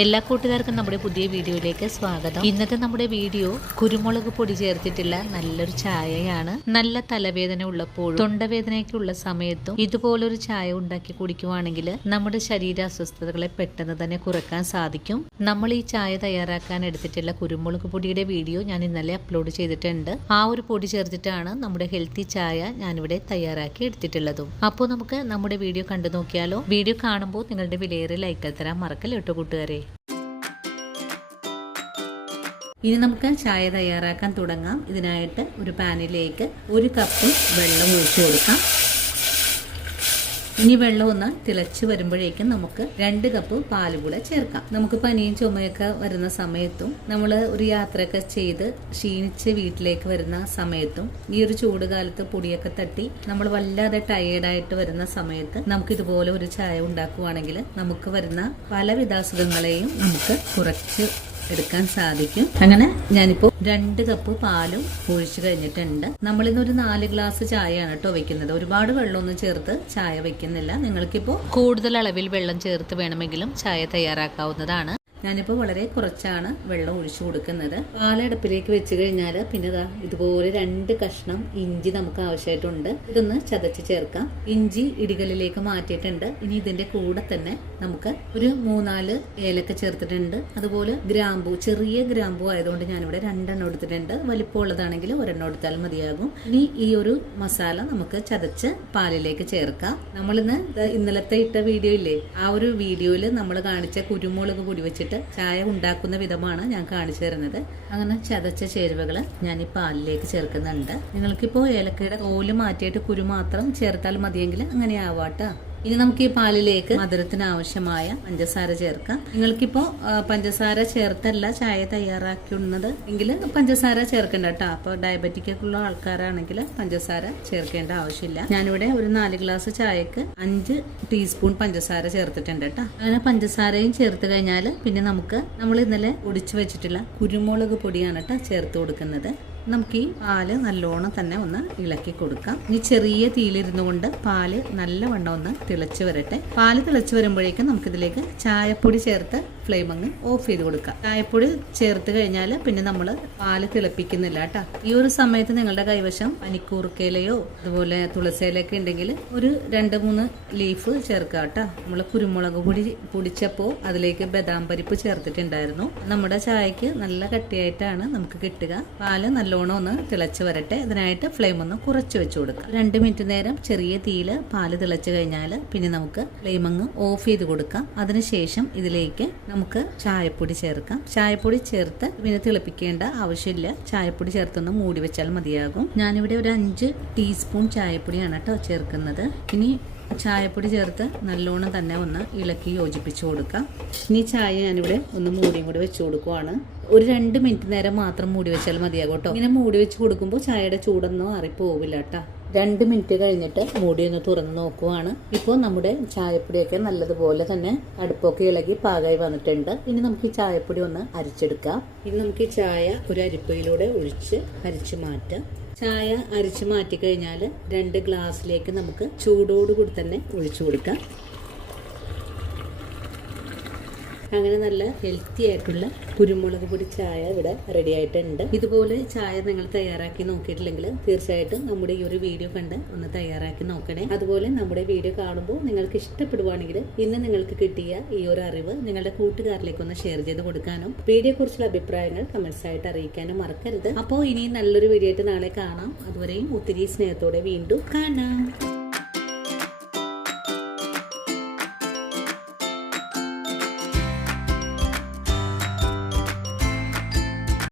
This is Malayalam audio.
എല്ലാ കൂട്ടുകാർക്കും നമ്മുടെ പുതിയ വീഡിയോയിലേക്ക് സ്വാഗതം. ഇന്നത്തെ നമ്മുടെ വീഡിയോ കുരുമുളക് പൊടി ചേർത്തിട്ടുള്ള നല്ലൊരു ചായയാണ്. നല്ല തലവേദന ഉള്ളപ്പോഴും തൊണ്ടവേദനയ്ക്കുള്ള സമയത്തും ഇതുപോലൊരു ചായ ഉണ്ടാക്കി കുടിക്കുവാണെങ്കിൽ നമ്മുടെ ശരീര അസ്വസ്ഥതകളെ പെട്ടെന്ന് തന്നെ കുറയ്ക്കാൻ സാധിക്കും. നമ്മൾ ഈ ചായ തയ്യാറാക്കാൻ എടുത്തിട്ടുള്ള കുരുമുളക് പൊടിയുടെ വീഡിയോ ഞാൻ ഇന്നലെ അപ്ലോഡ് ചെയ്തിട്ടുണ്ട്. ആ ഒരു പൊടി ചേർത്തിട്ടാണ് നമ്മുടെ ഹെൽത്തി ചായ ഞാനിവിടെ തയ്യാറാക്കി എടുത്തിട്ടുള്ളതും. അപ്പോൾ നമുക്ക് നമ്മുടെ വീഡിയോ കണ്ടു നോക്കിയാലോ. വീഡിയോ കാണുമ്പോൾ നിങ്ങളുടെ വിലയേറിയ ലൈക്ക് തരാൻ മറക്കല്ലോ കേട്ടോ കൂട്ടുകാരെ. ഇനി നമുക്ക് ചായ തയ്യാറാക്കാൻ തുടങ്ങാം. ഇതിനായിട്ട് ഒരു പാനിലേക്ക് 1 കപ്പ് വെള്ളം ഒഴിച്ചു കൊടുക്കാം. ഇനി വെള്ളം ഒന്ന് തിളച്ച് വരുമ്പോഴേക്കും നമുക്ക് 2 കപ്പ് പാല് കൂടെ ചേർക്കാം. നമുക്ക് പനിയും ചുമയൊക്കെ വരുന്ന സമയത്തും നമ്മൾ ഒരു യാത്രയൊക്കെ ചെയ്ത് ക്ഷീണിച്ച് വീട്ടിലേക്ക് വരുന്ന സമയത്തും ഈ ഒരു ചൂട് കാലത്ത് പൊടിയൊക്കെ തട്ടി നമ്മൾ വല്ലാതെ ടയേർഡായിട്ട് വരുന്ന സമയത്ത് നമുക്ക് ഇതുപോലെ ഒരു ചായ ഉണ്ടാക്കുവാണെങ്കിൽ നമുക്ക് വരുന്ന പലവിധ അസുഖങ്ങളെയും നമുക്ക് കുറച്ച് എടുക്കാൻ സാധിക്കും. അങ്ങനെ ഞാനിപ്പോ 2 കപ്പ് പാലും ഒഴിച്ചു കഴിഞ്ഞിട്ടുണ്ട്. നമ്മളിന്നൊരു 4 ഗ്ലാസ് ചായയാണ് കേട്ടോ വെക്കുന്നത്. ഒരുപാട് വെള്ളമൊന്നും ചേർത്ത് ചായ വെക്കുന്നില്ല. നിങ്ങൾക്കിപ്പോ കൂടുതൽ അളവിൽ വെള്ളം ചേർത്ത് വേണമെങ്കിലും ചായ തയ്യാറാക്കാവുന്നതാണ്. ഞാനിപ്പോൾ വളരെ കുറച്ചാണ് വെള്ളം ഒഴിച്ചു കൊടുക്കുന്നത്. പാലടുപ്പിലേക്ക് വെച്ച് കഴിഞ്ഞാൽ പിന്നെ ഇതുപോലെ 2 കഷ്ണം ഇഞ്ചി നമുക്ക് ആവശ്യമായിട്ടുണ്ട്. ഇതൊന്ന് ചതച്ച് ചേർക്കാം. ഇഞ്ചി ഇടികളിലേക്ക് മാറ്റിയിട്ടുണ്ട്. ഇനി ഇതിന്റെ കൂടെ തന്നെ നമുക്ക് ഒരു 3-4 ഏലക്ക ചേർത്തിട്ടുണ്ട്. അതുപോലെ ഗ്രാമ്പൂ, ചെറിയ ഗ്രാമ്പൂ ആയതുകൊണ്ട് ഞാനിവിടെ 2 എണ്ണം എടുത്തിട്ടുണ്ട്. വലിപ്പമുള്ളതാണെങ്കിൽ 1 എണ്ണം എടുത്താൽ മതിയാകും. ഇനി ഈ ഒരു മസാല നമുക്ക് ചതച്ച് പാലിലേക്ക് ചേർക്കാം. നമ്മളിന്ന് ഇന്നലത്തെ ഇട്ട വീഡിയോ ഇല്ലേ, ആ ഒരു വീഡിയോയിൽ നമ്മൾ കാണിച്ച കുരുമുളക് പൊടി വെച്ചിട്ട് ചായ ഉണ്ടാക്കുന്ന വിധമാണ് ഞാൻ കാണിച്ചു തരുന്നത്. അങ്ങനെ ചതച്ച ചേരുവകൾ ഞാൻ ഈ പാലിലേക്ക് ചേർക്കുന്നുണ്ട്. നിങ്ങൾക്കിപ്പോ ഏലക്കയുടെ തോല് മാറ്റിയിട്ട് കുരു മാത്രം ചേർത്താൽ മതിയെങ്കിൽ അങ്ങനെ ആവാട്ടോ. ഇനി നമുക്ക് ഈ പാലിലേക്ക് മധുരത്തിന് ആവശ്യമായ പഞ്ചസാര ചേർക്കാം. നിങ്ങൾക്കിപ്പോ പഞ്ചസാര ചേർത്തല്ല ചായ തയ്യാറാക്കുന്നത് എങ്കിൽ പഞ്ചസാര ചേർക്കണ്ട കേട്ടോ. അപ്പൊ ഡയബറ്റിക് ഉള്ള ആൾക്കാരാണെങ്കിൽ പഞ്ചസാര ചേർക്കേണ്ട ആവശ്യമില്ല. ഞാനിവിടെ ഒരു 4 ഗ്ലാസ് ചായക്ക് 5 ടീസ്പൂൺ പഞ്ചസാര ചേർത്തിട്ടുണ്ട് കേട്ടോ. അങ്ങനെ പഞ്ചസാരയും ചേർത്ത് കഴിഞ്ഞാൽ പിന്നെ നമുക്ക് നമ്മൾ ഇന്നലെ ഒടിച്ചു വെച്ചിട്ടുള്ള കുരുമുളക് പൊടിയാണ് കേട്ടോ ചേർത്ത് കൊടുക്കുന്നത്. നമുക്ക് ഈ പാല് നല്ലോണം തന്നെ ഒന്ന് ഇളക്കി കൊടുക്കാം. ഇനി ചെറിയ തീയിലിരുന്നു കൊണ്ട് പാല് നല്ലവണ്ണം ഒന്ന് തിളച്ച് വരട്ടെ. പാല് തിളച്ച് വരുമ്പോഴേക്കും നമുക്കിതിലേക്ക് ചായപ്പൊടി ചേർത്ത് ഫ്ലെയിം അങ്ങ് ഓഫ് ചെയ്ത് കൊടുക്കാം. ചായപ്പൊടി ചേർത്ത് കഴിഞ്ഞാൽ പിന്നെ നമ്മൾ പാല് തിളപ്പിക്കുന്നില്ല കേട്ടോ. ഈ ഒരു സമയത്ത് നിങ്ങളുടെ കൈവശം പനിക്കൂർക്കയിലയോ അതുപോലെ തുളസിയിലൊക്കെ ഉണ്ടെങ്കിൽ ഒരു 2-3 ലീഫ് ചേർക്കാം കേട്ടോ. നമ്മൾ കുരുമുളക് പൊടി പൊടിച്ചപ്പോൾ അതിലേക്ക് ബദാം പരിപ്പ് ചേർത്തിട്ടുണ്ടായിരുന്നു. നമ്മുടെ ചായക്ക് നല്ല കട്ടിയായിട്ടാണ് നമുക്ക് കിട്ടുക. പാല് നല്ലോണം ഒന്ന് തിളച്ച് വരട്ടെ. ഇതിനായിട്ട് ഫ്ലെയിം ഒന്ന് കുറച്ച് വെച്ച് കൊടുക്കാം. 2 മിനിറ്റ് നേരം ചെറിയ തീയിൽ പാല് തിളച്ച് കഴിഞ്ഞാൽ പിന്നെ നമുക്ക് ഫ്ലെയിം അങ്ങ് ഓഫ് ചെയ്ത് കൊടുക്കാം. അതിനുശേഷം ഇതിലേക്ക് നമുക്ക് ചായപ്പൊടി ചേർക്കാം. ചായപ്പൊടി ചേർത്ത് പിന്നെ തിളപ്പിക്കേണ്ട ആവശ്യമില്ല. ചായപ്പൊടി ചേർത്തൊന്ന് മൂടി വെച്ചാൽ മതിയാകും. ഞാനിവിടെ ഒരു 5 ടീസ്പൂൺ ചായപ്പൊടിയാണ് കേട്ടോ ചേർക്കുന്നത്. ഇനി ചായപ്പൊടി ചേർത്ത് നല്ലോണം തന്നെ ഒന്ന് ഇളക്കി യോജിപ്പിച്ചു കൊടുക്കാം. ഇനി ചായ ഞാനിവിടെ ഒന്ന് മൂടിയും കൂടി വെച്ച് കൊടുക്കുവാണ്. ഒരു 2 മിനിറ്റ് നേരം മാത്രം മൂടി വെച്ചാൽ മതിയാകും കേട്ടോ. ഇങ്ങനെ മൂടി വെച്ച് കൊടുക്കുമ്പോൾ ചായയുടെ ചൂടൊന്നും അറിപ്പോവില്ല കേട്ടോ. 2 മിനിറ്റ് കഴിഞ്ഞിട്ട് മൂടി ഒന്ന് തുറന്ന് നോക്കുവാണ്. ഇപ്പോൾ നമ്മുടെ ചായപ്പൊടിയൊക്കെ നല്ലതുപോലെ തന്നെ അടുപ്പൊക്കെ ഇളകി പാകമായി വന്നിട്ടുണ്ട്. ഇനി നമുക്ക് ഈ ചായപ്പൊടി ഒന്ന് അരിച്ചെടുക്കാം. ഇനി നമുക്ക് ഈ ചായ ഒരു അരിപ്പയിലൂടെ ഒഴിച്ച് അരിച്ച് മാറ്റാം. ചായ അരിച്ച് മാറ്റി കഴിഞ്ഞാൽ 2 ഗ്ലാസ്സിലേക്ക് നമുക്ക് ചൂടോടുകൂടി തന്നെ ഒഴിച്ചു കൊടുക്കാം. അങ്ങനെ നല്ല ഹെൽത്തി ആയിട്ടുള്ള കുരുമുളക് പൊടി ചായ ഇവിടെ റെഡി ആയിട്ടുണ്ട്. ഇതുപോലെ ചായ നിങ്ങൾ തയ്യാറാക്കി നോക്കിയിട്ടില്ലെങ്കിൽ തീർച്ചയായിട്ടും നമ്മുടെ ഈ ഒരു വീഡിയോ കണ്ട് ഒന്ന് തയ്യാറാക്കി നോക്കണേ. അതുപോലെ നമ്മുടെ വീഡിയോ കാണുമ്പോൾ നിങ്ങൾക്ക് ഇഷ്ടപ്പെടുവാണെങ്കിൽ ഇന്ന് നിങ്ങൾക്ക് കിട്ടിയ ഈ ഒരു അറിവ് നിങ്ങളുടെ കൂട്ടുകാരിലേക്ക് ഒന്ന് ഷെയർ ചെയ്ത് കൊടുക്കാനും വീഡിയോ കുറിച്ചുള്ള അഭിപ്രായങ്ങൾ കമന്റ്സ് ആയിട്ട് അറിയിക്കാനും മറക്കരുത്. അപ്പോൾ ഇനി നല്ലൊരു വീഡിയോ ആയിട്ട് നാളെ കാണാം. അതുവരെയും ഒത്തിരി സ്നേഹത്തോടെ വീണ്ടും കാണാം.